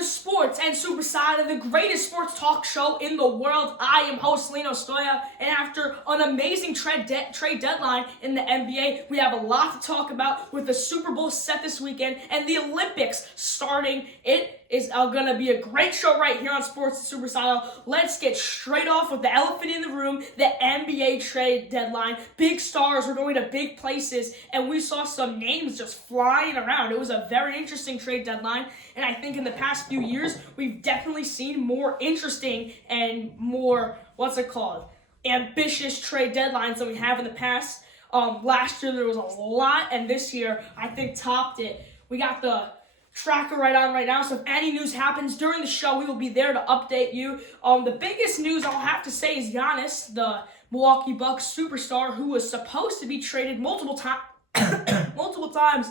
to Sports and Soppressata, the greatest sports talk show in the world. I am host Lino Stoya, and after an amazing trade deadline in the NBA, we have a lot to talk about with the Super Bowl set this weekend and the Olympics starting. It is going to be a great show right here on Sports and Soppressata. Let's get straight off with the elephant in the room, the NBA trade deadline. Big stars were going to big places, and we saw some names just flying around. It was a very interesting trade deadline, and I think in the past few years, we've definitely seen more interesting and more, ambitious trade deadlines than we have in the past. Last year, there was a lot, and this year, I think, topped it. We got the tracker right now, so if any news happens during the show, we will be there to update you. The biggest news I'll have to say is Giannis, the Milwaukee Bucks superstar, who was supposed to be traded multiple times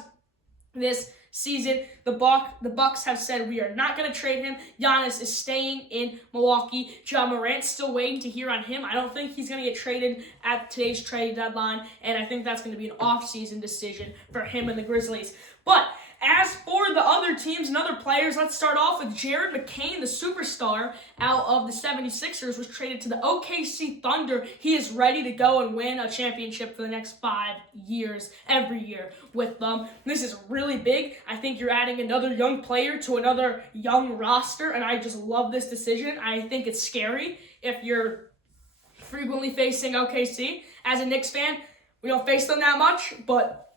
this season. The Bucks have said we are not going to trade him. Giannis is staying in Milwaukee. Ja Morant's still waiting to hear on him. I don't think he's going to get traded at today's trade deadline, and I think that's going to be an off-season decision for him and the Grizzlies. But as for the other teams and other players, let's start off with Jared McCain, the superstar out of the 76ers, was traded to the OKC Thunder. He is ready to go and win a championship for the next 5 years, every year with them. This is really big. I think you're adding another young player to another young roster, and I just love this decision. I think it's scary if you're frequently facing OKC. As a Knicks fan, we don't face them that much, but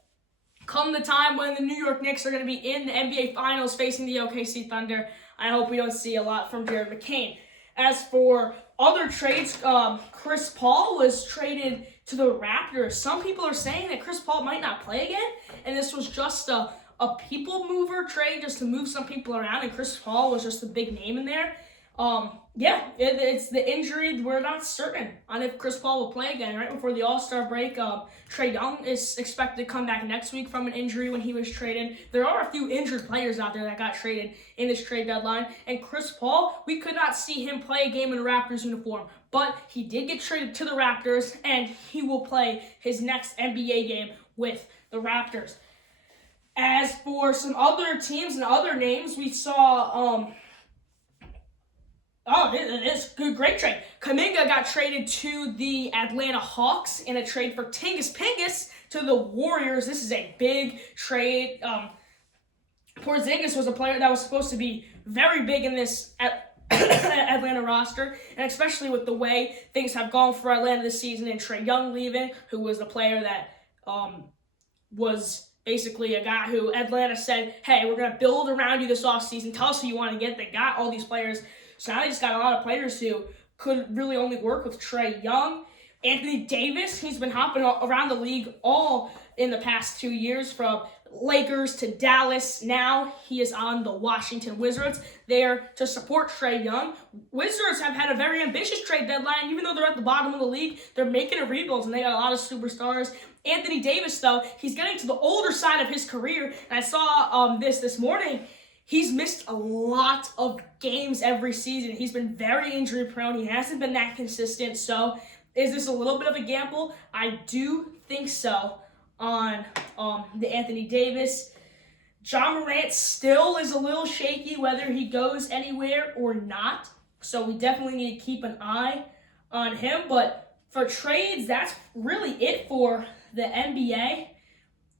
come the time when the New York Knicks are going to be in the NBA Finals facing the OKC Thunder, I hope we don't see a lot from Jared McCain. As for other trades, Chris Paul was traded to the Raptors. Some people are saying that Chris Paul might not play again, and this was just a people mover trade just to move some people around, and Chris Paul was just the big name in there. It's the injury. We're not certain on if Chris Paul will play again. Right before the All-Star break, Trae Young is expected to come back next week from an injury when he was traded. There are a few injured players out there that got traded in this trade deadline. And Chris Paul, we could not see him play a game in a Raptors uniform. But he did get traded to the Raptors, and he will play his next NBA game with the Raptors. As for some other teams and other names, we saw it's a great trade. Kuminga got traded to the Atlanta Hawks in a trade for Tingus Pingus to the Warriors. This is a big trade. Porzingis was a player that was supposed to be very big in this Atlanta roster, and especially with the way things have gone for Atlanta this season and Trae Young leaving, who was the player that was basically a guy who Atlanta said, hey, we're going to build around you this offseason. Tell us who you want to get. They got all these players. So now they just got a lot of players who could really only work with Trae Young. Anthony Davis, he's been hopping around the league all in the past 2 years, from Lakers to Dallas. Now he is on the Washington Wizards there to support Trae Young. Wizards have had a very ambitious trade deadline. Even though they're at the bottom of the league, they're making a rebuild, and they got a lot of superstars. Anthony Davis, though, he's getting to the older side of his career, and I saw this morning. He's missed a lot of games every season. He's been very injury prone. He hasn't been that consistent. So is this a little bit of a gamble? I do think so on the Anthony Davis. Ja Morant still is a little shaky whether he goes anywhere or not. So we definitely need to keep an eye on him. But for trades, that's really it for the NBA.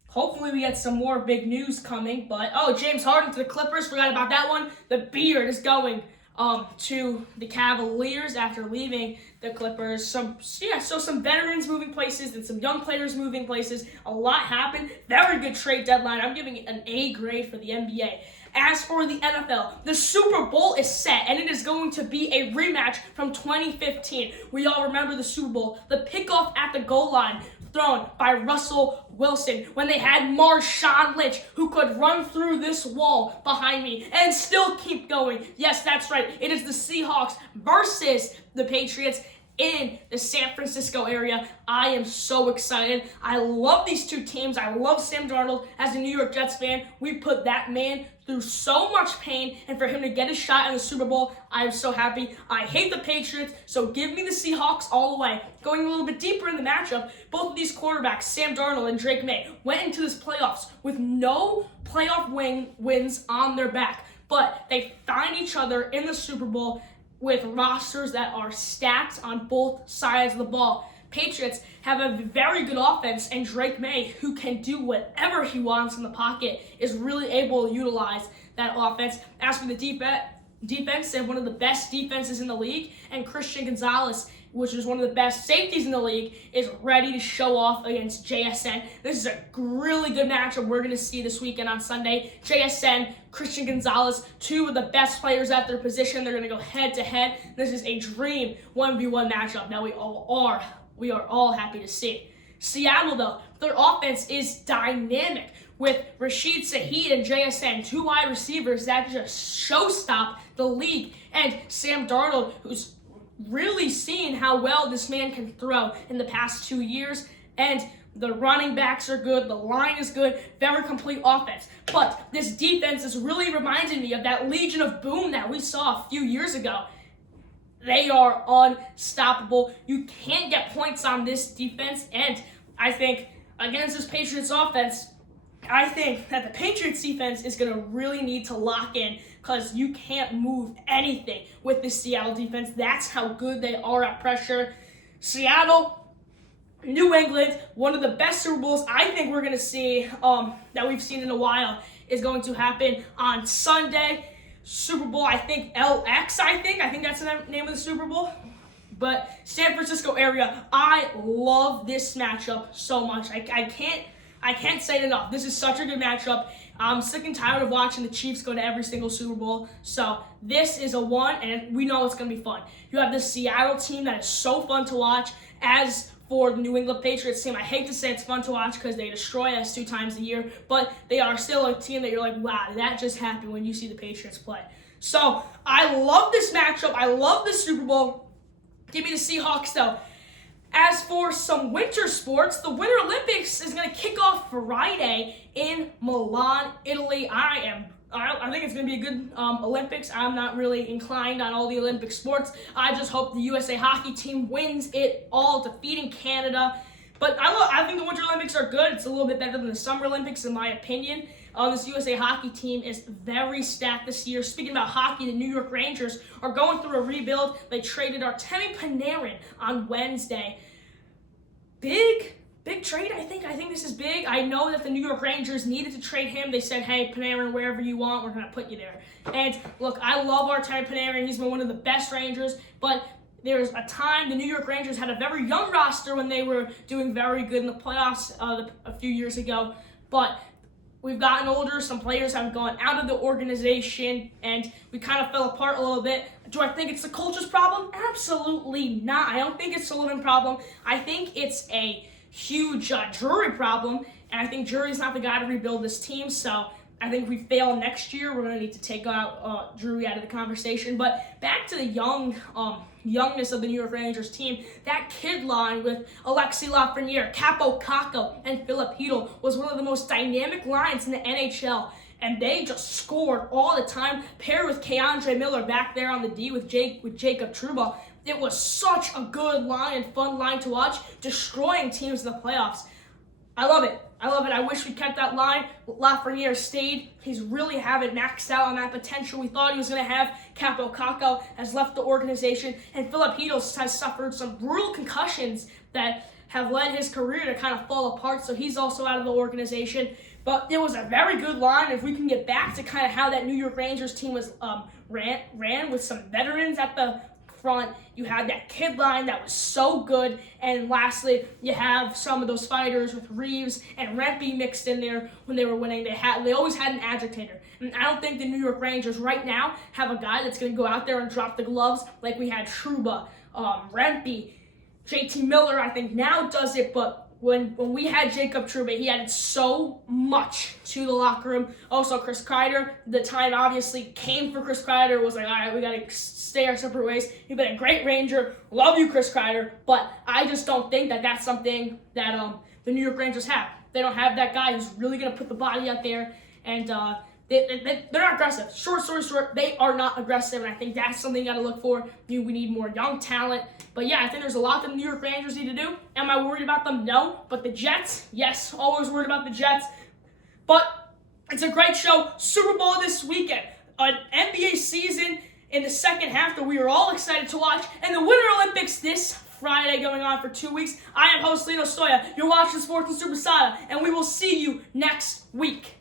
Hopefully we get some more big news coming, but James Harden to the Clippers, forgot about that one. The Beard is going to the Cavaliers after leaving the Clippers. So some veterans moving places and some young players moving places. A lot happened. Very good trade deadline. I'm giving it an A grade for the NBA. As for the NFL, the Super Bowl is set, and it is going to be a rematch from 2015. We all remember the Super Bowl, the pickoff at the goal line thrown by Russell Wilson when they had Marshawn Lynch, who could run through this wall behind me and still keep going. Yes, that's right. It is the Seahawks versus the Patriots in the San Francisco area. I am so excited. I love these two teams. I love Sam Darnold. As a New York Jets fan, we put that man through so much pain, and for him to get a shot in the Super Bowl, I am so happy. I hate the Patriots, so give me the Seahawks all the way. Going a little bit deeper in the matchup, both of these quarterbacks, Sam Darnold and Drake May, went into this playoffs with no playoff wins on their back. but they find each other in the Super Bowl with rosters that are stacked on both sides of the ball. Patriots have a very good offense, and Drake May, who can do whatever he wants in the pocket, is really able to utilize that offense. As for the defense, they have one of the best defenses in the league, and Christian Gonzalez, which is one of the best safeties in the league, is ready to show off against JSN. This is a really good matchup we're going to see this weekend on Sunday. JSN, Christian Gonzalez, two of the best players at their position. They're going to go head-to-head. This is a dream 1v1 matchup that we are all happy to see. Seattle, though, their offense is dynamic with Rashid Shaheed and JSN, two wide receivers that just show-stop the league, and Sam Darnold, who's really seen how well this man can throw in the past 2 years, and the running backs are good, the line is good, very complete offense. But this defense is really reminding me of that Legion of Boom that we saw a few years ago. They are unstoppable. You can't get points on this defense, and I think against this Patriots offense, I think that the Patriots defense is going to really need to lock in, because you can't move anything with this Seattle defense. That's how good they are at pressure. Seattle, New England, one of the best Super Bowls I think we're going to see that we've seen in a while is going to happen on Sunday. Super Bowl, I think LX, I think that's the name of the Super Bowl. But San Francisco area, I love this matchup so much. I can't say it enough. This is such a good matchup. I'm sick and tired of watching the Chiefs go to every single Super Bowl. So this is a one, and we know it's going to be fun. You have this Seattle team that is so fun to watch. As for the New England Patriots team, I hate to say it's fun to watch because they destroy us 2 times a year, but they are still a team that you're like, wow, that just happened when you see the Patriots play. So I love this matchup. I love the Super Bowl. Give me the Seahawks, though. As for some winter sports, the Winter Olympics is going to kick off Friday in Milan, Italy. I think it's going to be a good Olympics. I'm not really inclined on all the Olympic sports. I just hope the USA hockey team wins it all, defeating Canada. But I think the Winter Olympics are good. It's a little bit better than the Summer Olympics, in my opinion. This USA hockey team is very stacked this year. Speaking about hockey, the New York Rangers are going through a rebuild. They traded Artemi Panarin on Wednesday. Big trade, I think. I think this is big. I know that the New York Rangers needed to trade him. They said, hey, Panarin, wherever you want, we're going to put you there. And look, I love Artemi Panarin. He's been one of the best Rangers, but there was a time the New York Rangers had a very young roster when they were doing very good in the playoffs a few years ago. But we've gotten older. Some players have gone out of the organization, and we kind of fell apart a little bit. Do I think it's the culture's problem? Absolutely not. I don't think it's a Sullivan problem. I think it's a huge Drury problem, and I think Drury's not the guy to rebuild this team. So I think if we fail next year, we're going to need to take out Drury out of the conversation. But back to the youngness of the New York Rangers team, that kid line with Alexis Lafreniere, Capo Caco, and Philip Hedl was one of the most dynamic lines in the NHL. And they just scored all the time, paired with Keandre Miller back there on the D with Jacob Trouba. It was such a good line and fun line to watch, destroying teams in the playoffs. I love it. I wish we kept that line. Lafreniere stayed. He's really haven't maxed out on that potential we thought he was going to have. Capo Caco has left the organization, and Philip Hedl has suffered some brutal concussions that have led his career to kind of fall apart, so he's also out of the organization. But it was a very good line. If we can get back to kind of how that New York Rangers team was ran with some veterans at the front, you had that kid line that was so good, and lastly, you have some of those fighters with Reeves and Rempe mixed in there when they were winning. They always had an agitator, and I don't think the New York Rangers right now have a guy that's going to go out there and drop the gloves like we had Trouba, Rempe, JT Miller. I think now does it, but when we had Jacob Trouba, he added so much to the locker room. Also, Chris Kreider, the time obviously came for Chris Kreider. It was like, all right, we got to stay our separate ways. You've been a great Ranger. Love you, Chris Kreider. But I just don't think that that's something that the New York Rangers have. They don't have that guy who's really going to put the body out there. And they're not aggressive. Short story short, they are not aggressive. And I think that's something you got to look for. We need more young talent. But yeah, I think there's a lot that the New York Rangers need to do. Am I worried about them? No. But the Jets? Yes, always worried about the Jets. But it's a great show. Super Bowl this weekend. NBA season in the second half that we are all excited to watch, and the Winter Olympics this Friday going on for 2 weeks. I am host Lino Stoya. You're watching Sports and Soppressata, and we will see you next week.